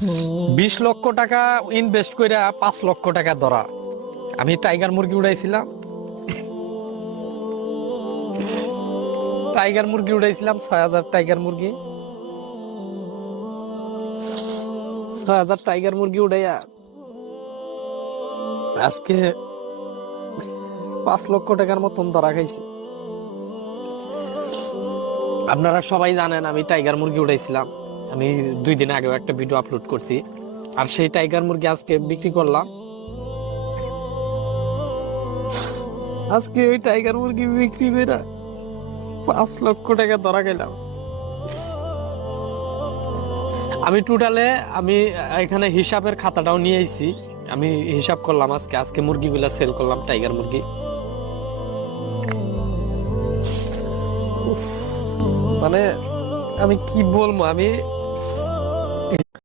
20 লক্ষ টাকা ইনভেস্ট করে 5 লক্ষ টাকা ধরা। আমি টাইগার মুরগি উড়াইছিলাম, 6,000 টাইগার মুরগি, 6,000 টাইগার মুরগি উড়াইয়া আজকে 5 লক্ষ টাকার মতন ধরা খাইছি। আপনারা সবাই জানেন আমি টাইগার মুরগি উড়াইছিলাম। আমি 2 দিন আগেও একটা ভিডিও আপলোড করছি। আর সেই টাইগার মুরগি আজকে বিক্রি করলাম। আজকে ওই টাইগার মুরগি বিক্রি করে 5 লক্ষ টাকা ধরা গেলাম। আমি টোটালে আমি এখানে হিসাবের খাতাটাও নিয়ে আইছি। আমি হিসাব করলাম আজকে মুরগিগুলা সেল করলাম, টাইগার মুরগি। মানে আমি কি বলবো, আমি